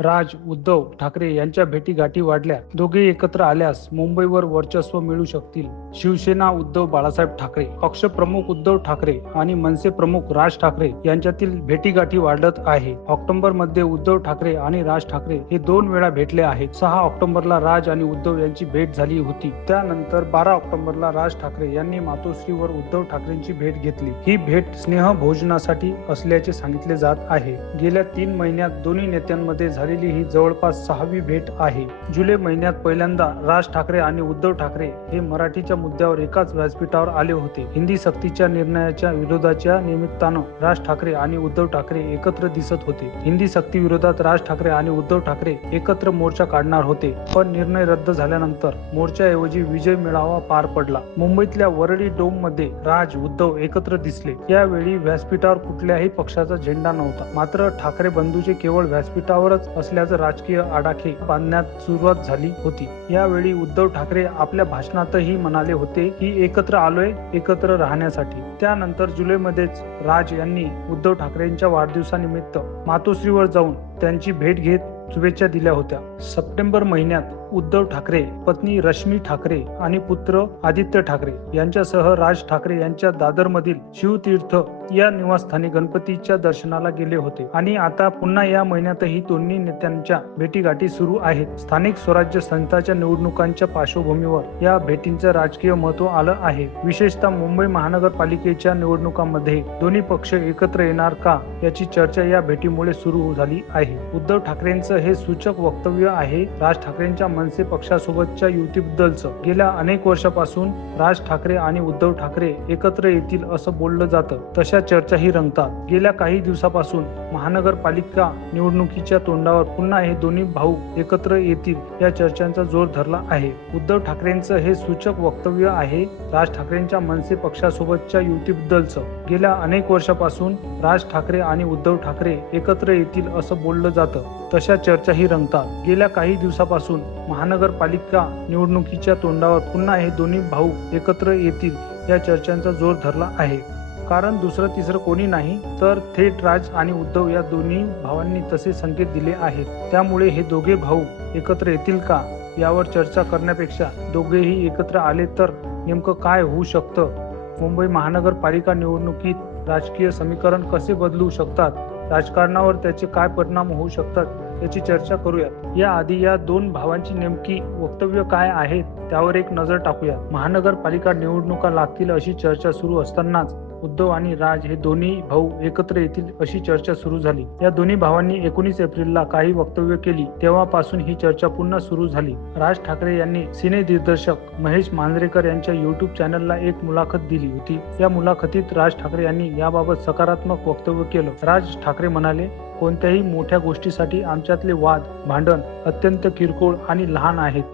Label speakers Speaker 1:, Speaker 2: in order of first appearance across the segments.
Speaker 1: राज उद्धव ठाकरे यांच्या भेटीगाठी वाढल्या. दोघे एकत्र आल्यास मुंबईवर वर्चस्व मिळू शकतील. शिवसेना उद्धव बाळासाहेब ठाकरे पक्ष प्रमुख उद्धव ठाकरे आणि मनसे प्रमुख राज ठाकरे यांच्यातील भेटीगाठी वाढत आहे. ऑक्टोबरमध्ये उद्धव ठाकरे आणि राज ठाकरे हे दोन वेळा भेटले आहेत. सहा ऑक्टोबरला राज आणि उद्धव यांची भेट झाली होती. त्यानंतर बारा ऑक्टोबरला राज ठाकरे यांनी मातोश्रीवर उद्धव ठाकरेंची भेट घेतली. ही भेट स्नेह भोजनासाठी असल्याचे सांगितले जात आहे. गेल्या तीन महिन्यात दोन्ही नेत्यांमध्ये झालेली ही जवळपास सहावी भेट आहे. जुलै महिन्यात पहिल्यांदा राज ठाकरे आणि उद्धव ठाकरे हे मराठीच्या मुद्द्यावर एकाच व्यासपीठावर आले होते. हिंदी सक्तीच्या निर्णयाच्या विरोधाच्या निमित्तानं राज ठाकरे आणि उद्धव ठाकरे एकत्र दिसत होते. हिंदी सक्ती विरोधात राज ठाकरे आणि उद्धव ठाकरे एकत्र मोर्चा काढणार होते पण निर्णय रद्द झाल्यानंतर मोर्चाऐवजी विजय मेळावा पार पडला. मुंबईतल्या वरळी डोममध्ये राज उद्धव एकत्र दिसले. यावेळी व्यासपीठावर कुठल्याही पक्षाचा झेंडा नव्हता. मात्र ठाकरे बंधूचे केवळ व्यासपीठावरच असल्याचं राजकीय आडाखे बांधण्यात सुरुवात झाली होती. यावेळी उद्धव ठाकरे आपल्या भाषणातही म्हणाले होते की एकत्र आलोय एकत्र राहण्यासाठी. त्यानंतर जुलैमध्येच राज यांनी उद्धव ठाकरेंच्या वाढदिवसानिमित्त मातोश्रीवर जाऊन त्यांची भेट घेत शुभेच्छा दिल्या होत्या. सप्टेंबर महिन्यात उद्धव ठाकरे पत्नी रश्मी ठाकरे आणि पुत्र आदित्य ठाकरे यांच्यासह राज ठाकरे यांच्या दादर मधील शिवतीर्थ या निवासस्थानी गणपतीच्या दर्शनाला गेले होते. आणि आता पुन्हा या महिन्यातही दोन्ही नेत्यांच्या भेटीगाठी सुरू आहेत. स्थानिक स्वराज्य संस्थाच्या निवडणुकांच्या पार्श्वभूमीवर या भेटींचं राजकीय महत्त्व आलं आहे. विशेषतः मुंबई महानगरपालिकेच्या निवडणुकांमध्ये दोन्ही पक्ष एकत्र येणार का याची चर्चा या भेटीमुळे सुरू झाली आहे. उद्धव ठाकरेंचं हे सूचक वक्तव्य आहे. राज ठाकरेंच्या मनसे पक्षासोबतच्या युतीबद्दलचं. गेल्या अनेक वर्षापासून राज ठाकरे आणि उद्धव ठाकरे एकत्र येतील असं बोललं जातं. तशा चर्चाही रंगतात. गेल्या काही दिवसापासून महानगरपालिका निवडणुकीच्या तोंडावर पुन्हा हे दोन्ही भाऊ एकत्र येतील या चर्चांचा जोर धरला आहे. उद्धव ठाकरेंचं हे सूचक वक्तव्य आहे राज ठाकरेंच्या मनसे पक्षासोबतच्या युतीबद्दलचं. गेल्या अनेक वर्षापासून राज ठाकरे आणि उद्धव ठाकरे एकत्र येतील असं बोललं जातं. तशा चर्चाही रंगतात. गेल्या काही दिवसापासून महानगरपालिका निवडणुकीच्या तोंडावर पुन्हा हे दोन्ही भाऊ एकत्र येतील या चर्चांचा जोर धरला आहे. कारण दुसरं तिसरं कोणी नाही तर थेट राज आणि उद्धव या दोन्ही भावांनी तसे संकेत दिले आहेत. त्यामुळे हे दोघे भाऊ एकत्र येतील का यावर चर्चा करण्यापेक्षा दोघेही एकत्र आले तर नेमकं काय होऊ शकतं? मुंबई महानगरपालिका निवडणुकीत राजकीय समीकरण कसे बदलू शकतात? राजकारणावर त्याचे काय परिणाम होऊ शकतात याची चर्चा करूयात. याआधी या दोन भावांची नेमकी वक्तव्य काय आहेत त्यावर एक नजर टाकूया महानगरपालिका निवडणुका लागतील अशी चर्चा सुरू असतानाच उद्धव आणि राज हे दोन्ही भाऊ एकत्र येतील अशी चर्चा सुरू झाली. या दोन्ही भावांनी एकोणीस एप्रिलला काही वक्तव्य केली तेव्हापासून ही चर्चा पुन्हा सुरू झाली. राज ठाकरे यांनी सिने दिग्दर्शक महेश मांजरेकर यांच्या युट्यूब चॅनलला एक मुलाखत दिली होती. या मुलाखतीत राज ठाकरे यांनी याबाबत सकारात्मक वक्तव्य केलं. राज ठाकरे म्हणाले कोणत्याही मोठ्या गोष्टीसाठी आमच्यातले वाद भांडण अत्यंत किरकोळ आणि लहान आहेत.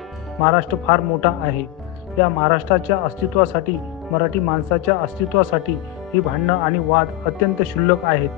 Speaker 1: महाराष्ट्र फार मोठा आहे. या महाराष्ट्राच्या अस्तित्वासाठी मराठी माणसाच्या अस्तित्वासाठी ही भांडणं आणि वाद अत्यंत क्षुल्लक आहेत.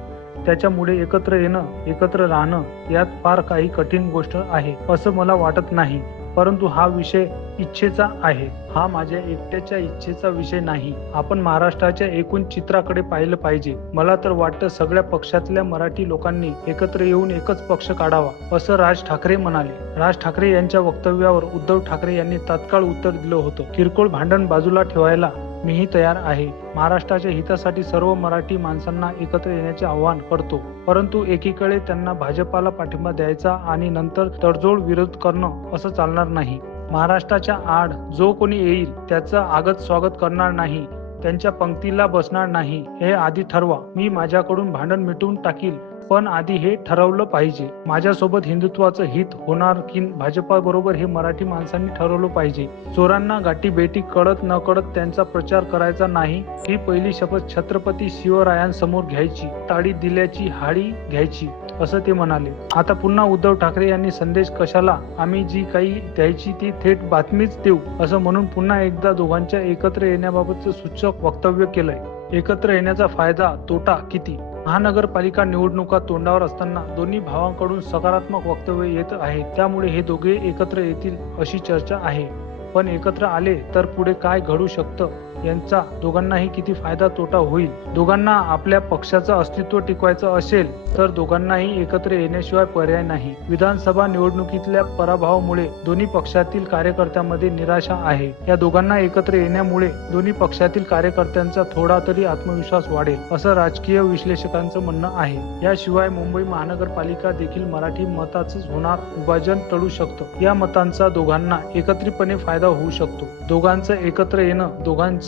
Speaker 1: त्याच्यामुळे एकत्र येणं एकत्र राहणं यात फार काही कठीण गोष्ट आहे असं मला वाटत नाही. परंतु हा विषय इच्छेचा आहे. हा माझ्या एकट्याच्या इच्छेचा विषय नाही. आपण महाराष्ट्राच्या एकूण चित्राकडे पाहिलं पाहिजे. मला तर वाटतं सगळ्या पक्षातल्या मराठी लोकांनी एकत्र येऊन एकच पक्ष काढावा असं राज ठाकरे म्हणाले. राज ठाकरे यांच्या वक्तव्यावर उद्धव ठाकरे यांनी तात्काळ उत्तर दिलं होतं. किरकोळ भांडण बाजूला ठेवायला मीही तयार आहे. महाराष्ट्राच्या हितासाठी सर्व मराठी माणसांना एकत्र येण्याचे आवाहन करतो. परंतु एकीकडे त्यांना भाजपाला पाठिंबा द्यायचा आणि नंतर तडजोड विरोध करणं असं चालणार नाही. महाराष्ट्राच्या आड जो कोणी येईल त्याचं आगत स्वागत करणार नाही. त्यांच्या पंक्तीला बसणार नाही. हे आधी ठरवा. मी माझ्याकडून भांडण मिटवून टाकील. पण आधी हे ठरवलं पाहिजे. माझ्यासोबत हिंदुत्वाचं हित होणार की भाजपा बरोबर हे मराठी माणसांनी ठरवलं पाहिजे. चोरांना गाठी बेटी कळत न कळत त्यांचा प्रचार करायचा नाही ही पहिली शपथ छत्रपती शिवरायांसमोर घ्यायची ताळी दिल्याची हाडी घ्यायची असं ते म्हणाले. आता पुन्हा उद्धव ठाकरे यांनी संदेश कशाला? आम्ही जी काही द्यायची ती थेट बातमीच देऊ असं म्हणून पुन्हा एकदा दोघांच्या एकत्र येण्याबाबतचं सूचक वक्तव्य केलंय. एकत्र येण्याचा फायदा तोटा किती? महानगरपालिका निवडणुका तोंडावर असताना दोन्ही भावांकडून सकारात्मक वक्तव्य येत आहे. त्यामुळे हे दोघे एकत्र येतील अशी चर्चा आहे. पण एकत्र आले तर पुढे काय घडू शकतं? यांचा दोघांनाही किती फायदा तोटा होईल? दोघांना आपल्या पक्षाचं अस्तित्व टिकवायचं असेल तर दोघांनाही एकत्र येण्याशिवाय पर्याय नाही. विधानसभा निवडणुकीतल्या पराभवामुळे दोन्ही पक्षातील कार्यकर्त्यांमध्ये निराशा आहे. या दोघांना एकत्र येण्यामुळे दोन्ही पक्षातील कार्यकर्त्यांचा थोडा तरी आत्मविश्वास वाढेल असं राजकीय विश्लेषकांचं म्हणणं आहे. याशिवाय मुंबई महानगरपालिका देखील मराठी मताच होणार विभाजन टळू शकतं. या मतांचा दोघांना एकत्रितपणे फायदा होऊ शकतो. दोघांचं एकत्र येणं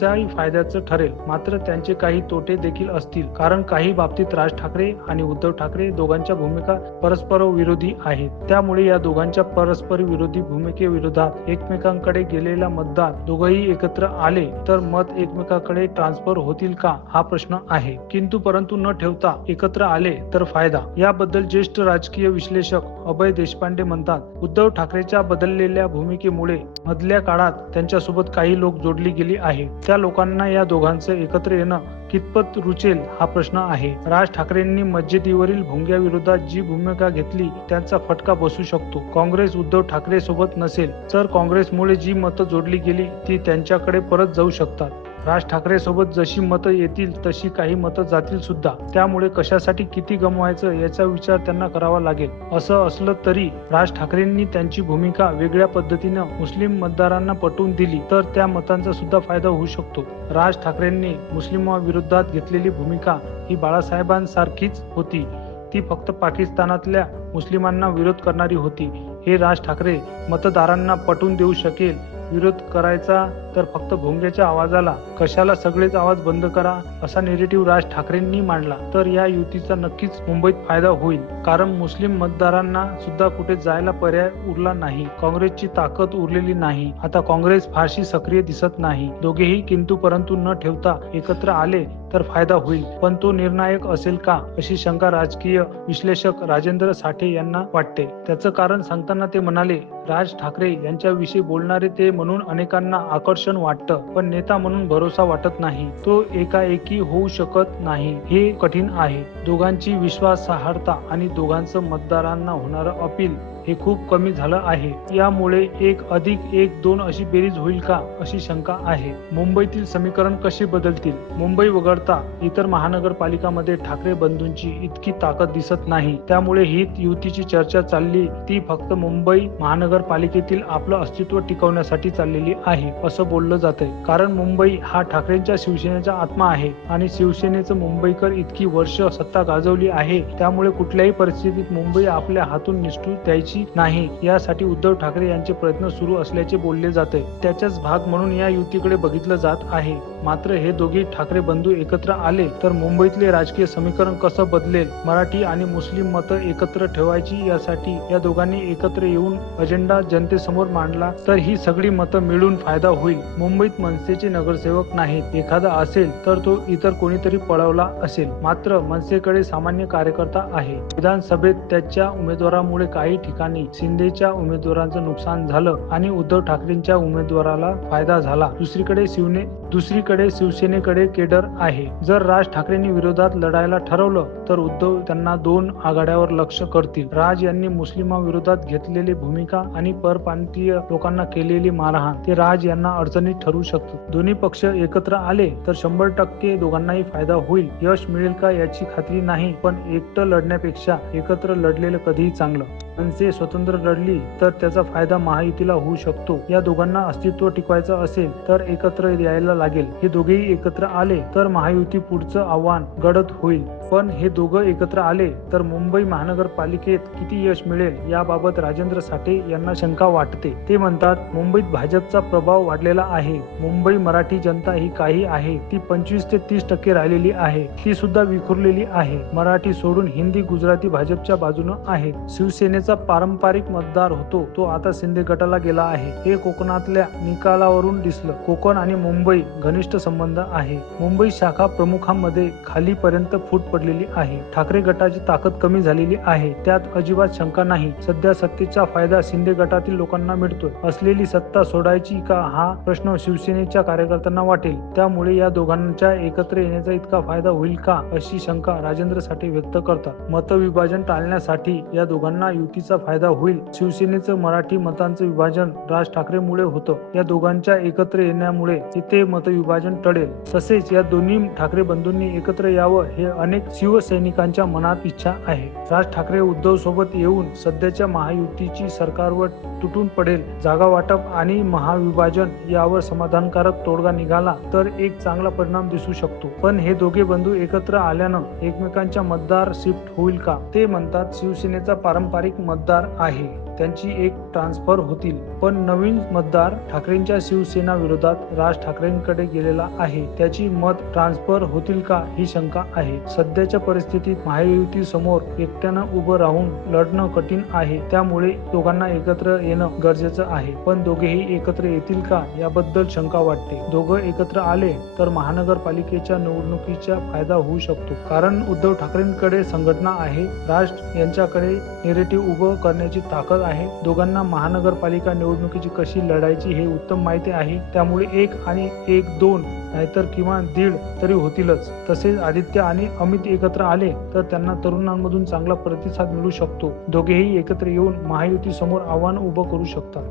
Speaker 1: दोघांच्याही फायद्याचं ठरेल. मात्र त्यांचे काही तोटे देखील असतील. कारण काही बाबतीत राज ठाकरे आणि उद्धव ठाकरे दोघांच्या भूमिका परस्पर विरोधी आहेत. त्यामुळे या दोघांच्या परस्पर विरोधी भूमिकेविरोधात एकमेकांकडे गेलेला मतदार दोघही एकत्र आले तर मत एकमेकांकडे ट्रान्सफर होतील का? हा प्रश्न आहे. किंतु परंतु न ठेवता एकत्र आले तर फायदा. याबद्दल ज्येष्ठ राजकीय विश्लेषक अभय देशपांडे म्हणतात उद्धव ठाकरेच्या बदललेल्या भूमिकेमुळे मधल्या काळात त्यांच्यासोबत काही लोक जोडली गेली आहेत. त्या लोकांना या दोघांचं एकत्र येणं कितपत रुचेल हा प्रश्न आहे. राज ठाकरेंनी मस्जिदीवरील भुंग्याविरोधात जी भूमिका घेतली त्यांचा फटका बसू शकतो. काँग्रेस उद्धव ठाकरे सोबत नसेल तर काँग्रेसमुळे जी मतं जोडली गेली ती त्यांच्याकडे परत जाऊ शकतात. राज ठाकरे सोबत जशी मतं येतील तशी काही मतं जातील सुद्धा. त्यामुळे कशासाठी किती गमवायचं याचा विचार त्यांना करावा लागेल. असं असलं तरी राज ठाकरेंनी त्यांची भूमिका वेगळ्या पद्धतीनं मुस्लिम मतदारांना पटवून दिली तर त्या मतांचा सुद्धा फायदा होऊ शकतो. राज ठाकरेंनी मुस्लिमाविरोधात घेतलेली भूमिका ही बाळासाहेबांसारखीच होती. ती फक्त पाकिस्तानातल्या मुस्लिमांना विरोध करणारी होती. हे राज ठाकरे मतदारांना पटवून देऊ शकेल विरोध करायचा तर फक्त भोंग्याच्या आवाजाला. कशाला सगळेच आवाज बंद करा असा निगेटिव्ह राज ठाकरेंनी मांडला. तर या युतीचा नक्कीच मुंबईत फायदा होईल. कारण मुस्लिम मतदारांना सुद्धा कुठे जायला पर्याय उरला नाही. काँग्रेसची ताकद उरलेली नाही. आता काँग्रेस फारशी सक्रिय दिसत नाही. दोघेही किंतु परंतु न ठेवता एकत्र आले तर फायदा होईल. पण तो निर्णायक असेल का? अशी शंका राजकीय विश्लेषक राजेंद्र साठे यांना वाटते. त्याचं कारण सांगताना ते म्हणाले राज ठाकरे यांच्याविषयी बोलणारे ते म्हणून अनेकांना आकर्षण वाटतं. पण नेता म्हणून भरोसा वाटत नाही. तो एकाएकी होऊ शकत नाही. हे कठीण आहे. दोघांची विश्वासार्हता आणि दोघांचं मतदारांना होणारं अपील हे खूप कमी झालं आहे. यामुळे एक अधिक एक दोन अशी बेरीज होईल का अशी शंका आहे. मुंबईतील समीकरण कसे बदलतील? मुंबई वगळता इतर महानगरपालिकामध्ये ठाकरे बंधूंची इतकी ताकद दिसत नाही. त्यामुळे ही युतीची चर्चा चालली. ती फक्त मुंबई महानगरपालिकेतील आपलं अस्तित्व टिकवण्यासाठी चाललेली आहे असं बोललं जातंय. कारण मुंबई हा ठाकरेंच्या शिवसेनेचा आत्मा आहे आणि शिवसेनेचं मुंबईकर इतकी वर्ष सत्ता गाजवली आहे. त्यामुळे कुठल्याही परिस्थितीत मुंबई आपल्या हातून निष्ठू द्यायची नाही. यासाठी उद्धव ठाकरे यांचे प्रयत्न सुरू असल्याचे बोलले जाते. त्याचाच भाग म्हणून या युतीकडे बघितलं जात आहे. मात्र हे दोघे ठाकरे बंधू एकत्र आले तर मुंबईतले राजकीय समीकरण कसं बदलेल? मराठी आणि मुस्लिम मतं एकत्र ठेवायची यासाठी या दोघांनी एकत्र येऊन अजेंडा जनतेसमोर मांडला तर ही सगळी मतं मिळून फायदा होईल. मुंबईत मनसेचे नगरसेवक नाहीत. एखादा असेल तर तो इतर कोणीतरी पळवला असेल. मात्र मनसेकडे सामान्य कार्यकर्ता आहे. विधानसभेत त्याच्या उमेदवारामुळे काही ठिकाणी शिंदेच्या उमेदवारांचं नुकसान झालं आणि उद्धव ठाकरेंच्या उमेदवाराला फायदा झाला. दुसरीकडे शिवने दुसरीकडे शिवसेनेकडे केडर आहे. जर राज ठाकरेंनी विरोधात लढायला ठरवलं तर उद्धव त्यांना दोन आघाड्यावर लक्ष करतील. राज यांनी मुस्लिमाविरोधात घेतलेली भूमिका आणि परप्रांतीय लोकांना केलेली मारहाण ते राज यांना अडचणीत ठरू शकतं. दोन्ही पक्ष एकत्र आले तर शंभर टक्के दोघांनाही फायदा होईल. यश मिळेल का याची खात्री नाही पण एकटं लढण्यापेक्षा एकत्र लढलेलं कधीही चांगलं. मनसे स्वतंत्र लढली तर त्याचा फायदा महायुतीला होऊ शकतो. या दोघांना अस्तित्व टिकवायचं असेल तर एकत्र यायला लागेल. हे दोघेही एकत्र आले तर महायुती पुढचं आव्हान गडद होईल. पण हे दोघं एकत्र आले तर मुंबई महानगरपालिकेत किती यश मिळेल याबाबत राजेंद्र साठे यांना शंका वाटते. ते म्हणतात मुंबईत भाजपचा प्रभाव वाढलेला आहे. मुंबई मराठी जनता ही काही आहे. ती पंचवीस ते तीस टक्के राहिलेली आहे. ती सुद्धा विखुरलेली आहे. मराठी सोडून हिंदी गुजराती भाजपच्या बाजूनं आहे. शिवसेनेचा पारंपरिक मतदार होतो. तो आता शिंदे गटाला गेला आहे. हे कोकणातल्या निकालावरून दिसलं. कोकण आणि मुंबई घनिष्ठ संबंध आहे. मुंबई शाखा प्रमुखांमध्ये खालीपर्यंत फूट पडलेली आहे. ठाकरे गटाची ताकद कमी झालेली आहे. त्यात अजिबात शंका नाही. सध्या सत्तेचा फायदा शिंदे गटातील लोकांना मिळतोय. असलेली सत्ता सोडायची का? हा प्रश्न शिवसेनेच्या कार्यकर्त्यांना वाटेल. त्यामुळे या दोघांच्या एकत्र येण्याचा इतका फायदा होईल का? अशी शंका राजेंद्र साठे व्यक्त करतात. मतविभाजन टाळण्यासाठी या दोघांना युतीचा फायदा होईल. शिवसेनेचं मराठी मतांचं विभाजन राज ठाकरेमुळे होतं. या दोघांच्या एकत्र येण्यामुळे इथे मतविभाजन टळेल. तसेच या दोन्ही ठाकरे बंधूंनी एकत्र यावं हे अनेक शिवसैनिकांच्या मनात इच्छा आहे. राज ठाकरे उद्धव सोबत येऊन सध्याच्या महायुतीची सरकारवर तुटून पडेल जागा वाटप आणि महाविभाजन यावर समाधानकारक तोडगा निघाला तर एक चांगला परिणाम दिसू शकतो. पण हे दोघे बंधू एकत्र आल्यानं एकमेकांच्या मतदार शिफ्ट होईल का? ते म्हणतात शिवसेनेचा पारंपरिक मतदार आहे. त्यांची एक ट्रान्सफर होतील. पण नवीन मतदार ठाकरेंच्या शिवसेना विरोधात राज ठाकरेंकडे गेलेला आहे. त्याची मत ट्रान्सफर होतील का ही शंका आहे. सध्याच्या परिस्थितीत महायुती समोर एकट्यानं उभं राहून लढणं कठीण आहे. त्यामुळे दोघांना एकत्र येणं गरजेचं आहे. पण दोघेही एकत्र येतील का याबद्दल शंका वाटते. दोघं एकत्र आले तर महानगरपालिकेच्या निवडणुकीचा फायदा होऊ शकतो. कारण उद्धव ठाकरेंकडे संघटना आहे. राज यांच्याकडे निरेटिव्ह उभं करण्याची ताकद आहे. दोघांना महानगरपालिका निवडणुकीची कशी लढायची हे उत्तम माहिती आहे. त्यामुळे एक आणि एक दोन नाहीतर किमान दीड तरी होतीलच. तसेच आदित्य आणि अमित एकत्र आले तर त्यांना तरुणांमधून चांगला प्रतिसाद मिळू शकतो. दोघेही एकत्र येऊन महायुती समोर आव्हान उभं करू शकतात.